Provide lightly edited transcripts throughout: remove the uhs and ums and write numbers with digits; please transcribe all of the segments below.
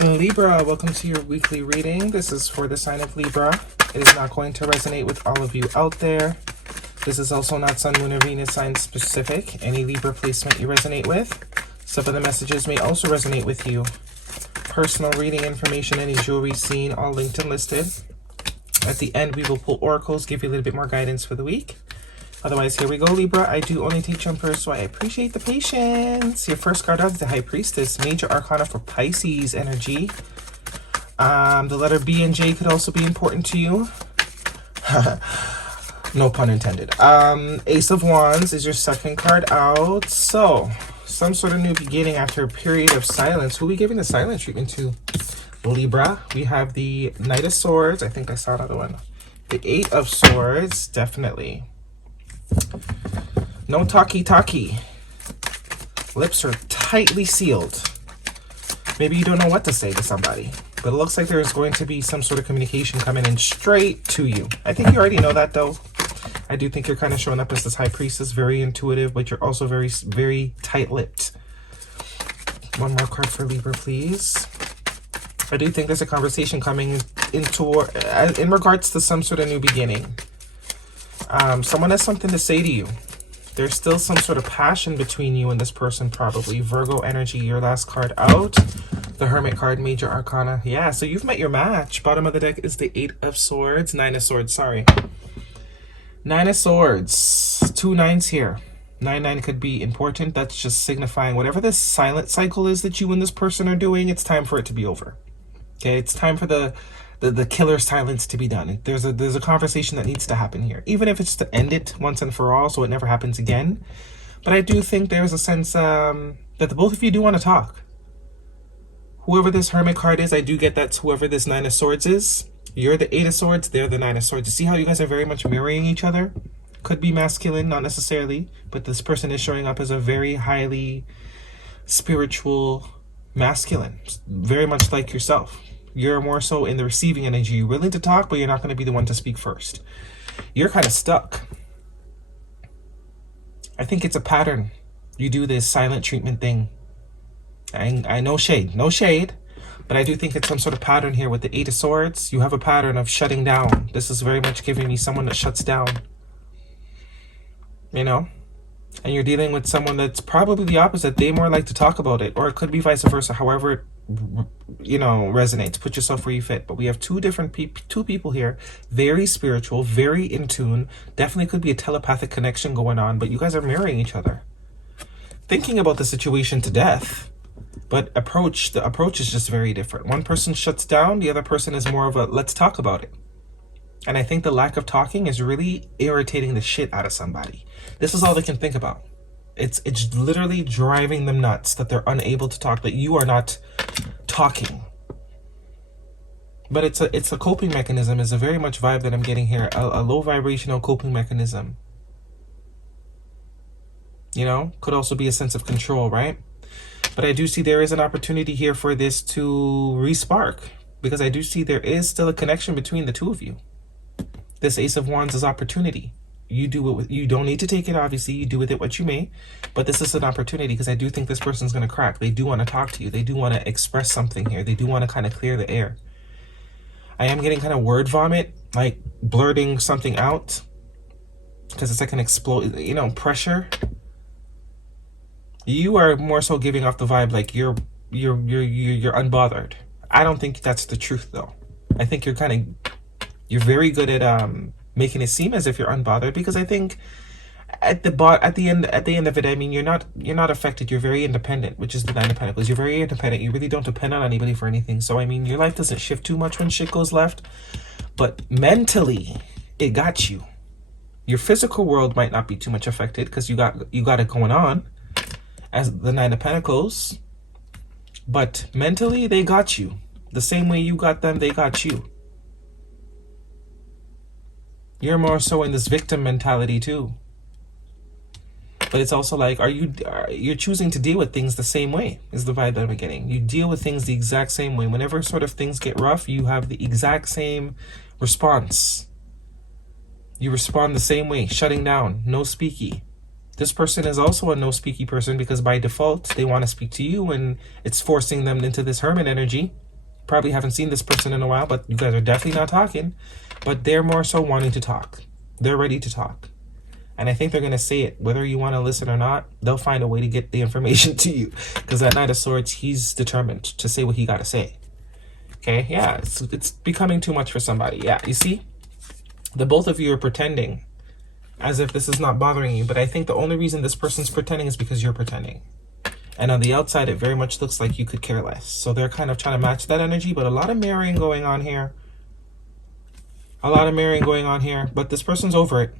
Libra, welcome to your weekly reading. This is for the sign of Libra. It is not going to resonate with all of you out there. This is also not Sun, Moon, or Venus sign specific. Any Libra placement you resonate with. Some of the messages may also resonate with you. Personal reading information, any jewelry seen, all linked and listed. At the end, we will pull oracles, give you a little bit more guidance for the week. Otherwise, here we go, Libra. I do only take jumpers, so I appreciate the patience. Your first card out is the High Priestess, major arcana for Pisces energy. The letter B and J could also be important to you. No pun intended. Ace of Wands is your second card out. So, some sort of new beginning after a period of silence. Who are we giving the silent treatment to? Libra. We have the Knight of Swords. I think I saw another one. The Eight of Swords, definitely. No talkie-talkie. Lips are tightly sealed. Maybe you don't know what to say to somebody, but it looks like there's going to be some sort of communication coming in straight to you. I think you already know that, though. I do think you're kind of showing up as this High Priestess, very intuitive, but you're also very, very tight-lipped. One more card for Libra, please. I do think there's a conversation coming in regards to some sort of new beginning. Someone has something to say to you. There's still some sort of passion between you and this person, probably. Virgo energy, your last card out. The Hermit card, major arcana. Yeah, so you've met your match. Bottom of the deck is the Eight of Swords. Nine of Swords, sorry. Nine of Swords. Two nines here. 9-9 could be important. That's just signifying whatever this silent cycle is that you and this person are doing, it's time for it to be over. Okay, it's time for the killer silence to be done. There's a conversation that needs to happen here, even if it's to end it once and for all so it never happens again. But I do think there's a sense that the both of you do want to talk. Whoever this Hermit card is, I do get that's whoever this Nine of Swords is. You're the Eight of Swords, they're the Nine of Swords. You see how you guys are very much mirroring each other? Could be masculine, not necessarily, but this person is showing up as a very highly spiritual masculine, very much like yourself. You're more so in the receiving energy. You're willing to talk, but you're not going to be the one to speak first. You're kind of stuck. I think it's a pattern. You do this silent treatment thing. I know shade. No shade. But I do think it's some sort of pattern here with the Eight of Swords. You have a pattern of shutting down. This is very much giving me someone that shuts down. You know? And you're dealing with someone that's probably the opposite. They more like to talk about it. Or it could be vice versa. However it, you know, resonates. Put yourself where you fit. But we have two people here. Very spiritual. Very in tune. Definitely could be a telepathic connection going on. But you guys are mirroring each other. Thinking about the situation to death. But the approach is just very different. One person shuts down. The other person is more of a, let's talk about it. And I think the lack of talking is really irritating the shit out of somebody. This is all they can think about. It's literally driving them nuts that they're unable to talk, that you are not talking. But it's a coping mechanism, is a very much vibe that I'm getting here. A low vibrational coping mechanism. You know, could also be a sense of control, right? But I do see there is an opportunity here for this to re-spark, because I do see there is still a connection between the two of you. This Ace of Wands is opportunity. You do it with, you don't need to take it, obviously. You do with it what you may. But this is an opportunity, because I do think this person's going to crack. They do want to talk to you. They do want to express something here. They do want to kind of clear the air. I am getting kind of word vomit, like blurting something out, because it's like an explode, you know, pressure. You are more so giving off the vibe like you're unbothered. I don't think that's the truth, though. I think you're very good at making it seem as if you're unbothered, because I think at the end of it, I mean, you're not affected. You're very independent, which is the Nine of Pentacles. You're very independent. You really don't depend on anybody for anything. So I mean, your life doesn't shift too much when shit goes left, but mentally, it got you. Your physical world might not be too much affected because you got it going on as the Nine of Pentacles, but mentally they got you. The same way you got them, they got you. You're more so in this victim mentality too. But it's also like, you're choosing to deal with things the same way, is the vibe that I'm getting. You deal with things the exact same way. Whenever sort of things get rough, you have the exact same response. You respond the same way, shutting down, no speaky. This person is also a no speaky person, because by default, they want to speak to you, and it's forcing them into this hermit energy. probably haven't seen this person in a while, but you guys are definitely not talking. But they're more so wanting to talk. They're ready to talk. And I think they're going to say it. Whether you want to listen or not, they'll find a way to get the information to you. Because that Knight of Swords, he's determined to say what he got to say. Okay, yeah, it's becoming too much for somebody. Yeah, you see? The both of you are pretending as if this is not bothering you. But I think the only reason this person's pretending is because you're pretending. And on the outside, it very much looks like you could care less. So they're kind of trying to match that energy. But a lot of mirroring going on here. A lot of mirroring going on here. But this person's over it.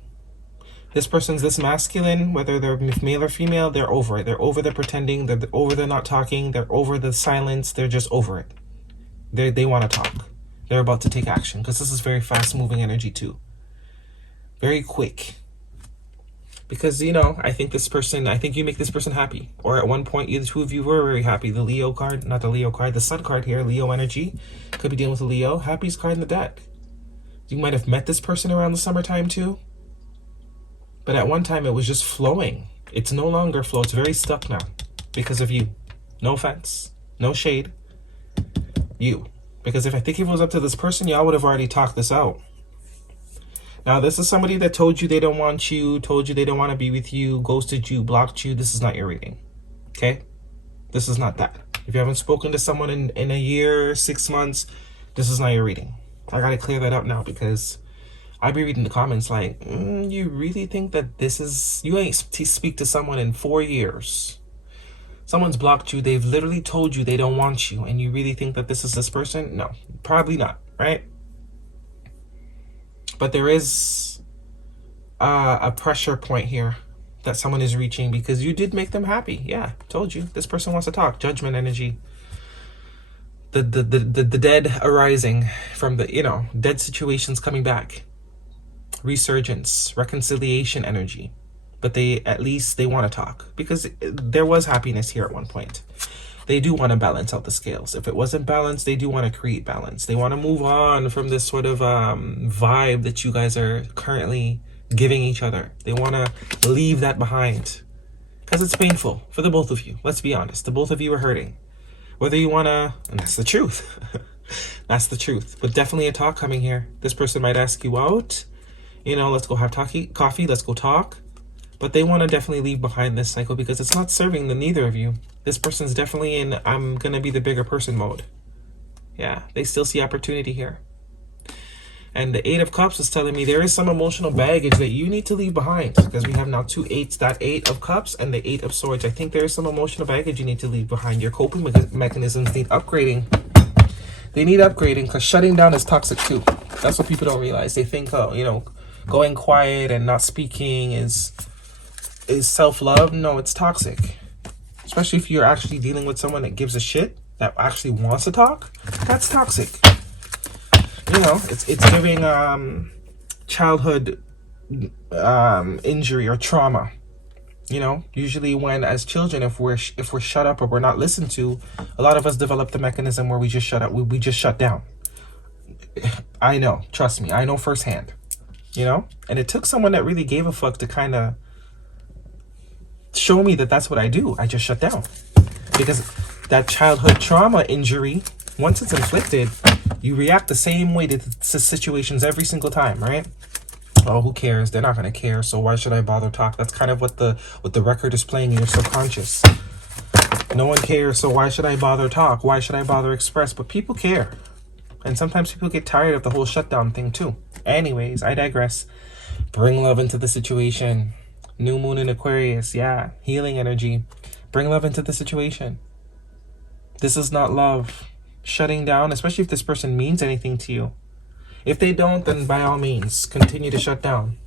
This person's this masculine, whether they're male or female, they're over it. They're over the pretending. They're over the not talking. They're over the silence. They're just over it. They want to talk. They're about to take action. Because this is very fast-moving energy too. Very quick. Because, you know, I think you make this person happy. Or at one point, the two of you were very happy. The Leo card, not the Leo card, the Sun card here, Leo energy. Could be dealing with a Leo. Happiest card in the deck. You might have met this person around the summertime too. But at one time, it was just flowing. It's no longer flow. It's very stuck now because of you. No offense. No shade. You. Because if it was up to this person, y'all would have already talked this out. Now, this is somebody that told you they don't want you, told you they don't want to be with you, ghosted you, blocked you. This is not your reading. Okay? This is not that. If you haven't spoken to someone in a year, 6 months, this is not your reading. I got to clear that up now because I be reading the comments like, you really think that this is... You ain't speak to someone in 4 years. Someone's blocked you. They've literally told you they don't want you. And you really think that this is this person? No, probably not, right? But there is a pressure point here that someone is reaching because you did make them happy. Yeah, told you. This person wants to talk. Judgment energy. The dead arising from the, you know, dead situations coming back. Resurgence, reconciliation energy. But at least they want to talk because there was happiness here at one point. They do want to balance out the scales. If it wasn't balanced, they do want to create balance. They want to move on from this sort of vibe that you guys are currently giving each other. They want to leave that behind because it's painful for the both of you. Let's be honest. The both of you are hurting. Whether you want to, and that's the truth. That's the truth. But definitely a talk coming here. This person might ask you out. You know, let's go have coffee. Let's go talk. But they want to definitely leave behind this cycle because it's not serving neither of you. This person's definitely in I'm going to be the bigger person mode. Yeah, they still see opportunity here. And the 8 of Cups is telling me there is some emotional baggage that you need to leave behind. Because we have now 2 8s, that 8 of Cups and the 8 of Swords. I think there is some emotional baggage you need to leave behind. Your coping mechanisms need upgrading. They need upgrading because shutting down is toxic too. That's what people don't realize. They think, oh, you know, going quiet and not speaking is self-love. No, it's toxic. Especially if you're actually dealing with someone that gives a shit, that actually wants to talk. That's toxic. You know, it's giving childhood injury or trauma. You know, usually when as children, if we're shut up or we're not listened to, a lot of us develop the mechanism where we just shut up. We just shut down. I know, trust me, I know firsthand. You know, and it took someone that really gave a fuck to kind of show me that that's what I do. I just shut down because that childhood trauma injury, once it's inflicted, you react the same way to situations every single time, right? Oh, who cares? They're not going to care. So why should I bother talk? That's kind of what the record is playing in your subconscious. No one cares. So why should I bother talk? Why should I bother express? But people care. And sometimes people get tired of the whole shutdown thing too. Anyways, I digress. Bring love into the situation. New moon in Aquarius. Yeah. Healing energy. Bring love into the situation. This is not love. Shutting down, especially if this person means anything to you. If they don't, then by all means, continue to shut down.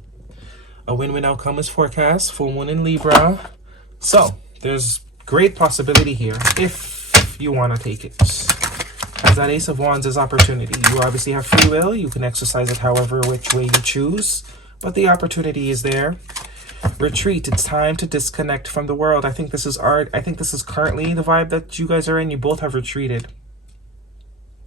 A win-win outcome is forecast. Full moon in Libra. So, there's great possibility here if you want to take it. As that Ace of Wands is opportunity. You obviously have free will. You can exercise it however which way you choose. But the opportunity is there. Retreat. It's time to disconnect from the world. I think this is art. I think this is currently the vibe that you guys are in. You both have retreated.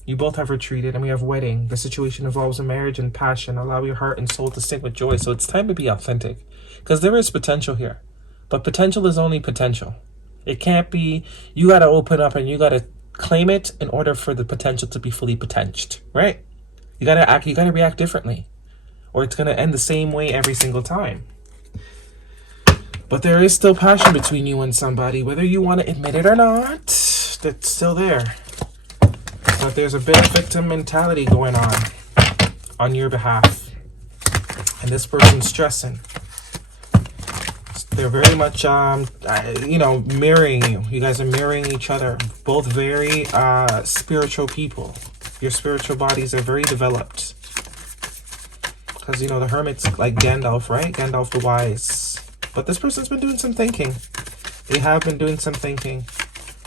You both have retreated. And we have wedding. The situation involves a marriage and passion. Allow your heart and soul to sing with joy. So it's time to be authentic. Because there is potential here. But potential is only potential. It can't be, you got to open up and you got to claim it in order for the potential to be fully potentied, right? You gotta act, you gotta react differently, or it's gonna end the same way every single time. But there is still passion between you and somebody, whether you want to admit it or not. That's still there. But there's a bit of victim mentality going on your behalf, and this person's stressing. They're very much, you know, mirroring you. You guys are mirroring each other. Both very spiritual people. Your spiritual bodies are very developed. Because, you know, the hermit's like Gandalf, right? Gandalf the Wise. But this person's been doing some thinking. They have been doing some thinking.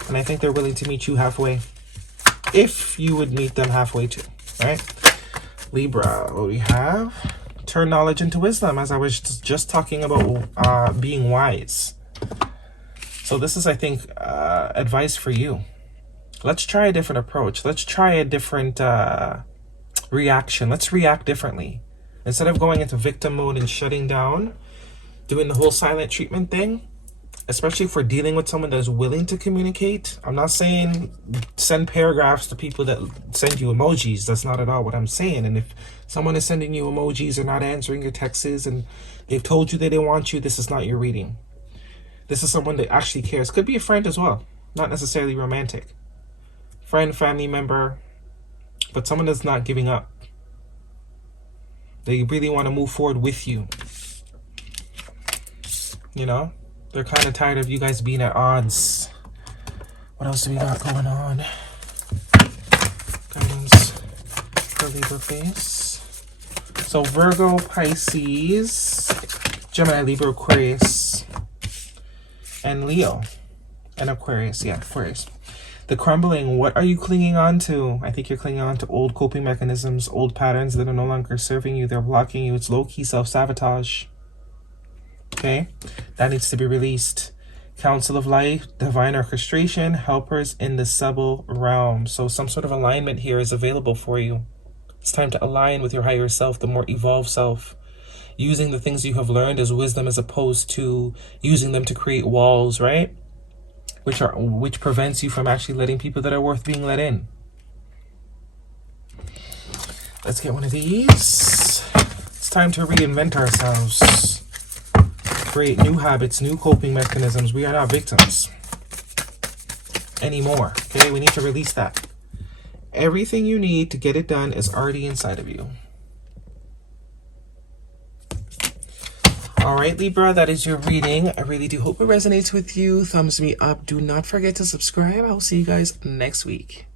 And I think they're willing to meet you halfway. If you would meet them halfway too, right? Libra, what we have? Turn knowledge into wisdom, as I was just talking about being wise. So this is, I think, advice for you. Let's try a different approach. Let's try a different reaction. Let's react differently. Instead of going into victim mode and shutting down, doing the whole silent treatment thing, especially if we're dealing with someone that's willing to communicate. I'm not saying send paragraphs to people that send you emojis. That's not at all what I'm saying. And if someone is sending you emojis or not answering your texts and they've told you that they want you, this is not your reading. This is someone that actually cares. Could be a friend as well, not necessarily romantic. Friend, family member, but someone that's not giving up. They really want to move forward with you. You know? They're kind of tired of you guys being at odds. What else do we got going on? Guidance for Libra face. So Virgo, Pisces, Gemini, Libra, Aquarius, and Leo. And Aquarius, yeah, Aquarius. The crumbling, what are you clinging on to? I think you're clinging on to old coping mechanisms, old patterns that are no longer serving you. They're blocking you. It's low-key self-sabotage. Okay, that needs to be released. Council of Life, divine orchestration, helpers in the subtle realm. So some sort of alignment here is available for you. It's time to align with your higher self, the more evolved self. Using the things you have learned as wisdom as opposed to using them to create walls, right? Which prevents you from actually letting people that are worth being let in. Let's get one of these. It's time to reinvent ourselves. Create new habits, new coping mechanisms. We are not victims anymore. Okay, we need to release that. Everything you need to get it done is already inside of you. All right, Libra, that is your reading. I really do hope it resonates with you. Thumbs me up. Do not forget to subscribe. I'll see you guys next week.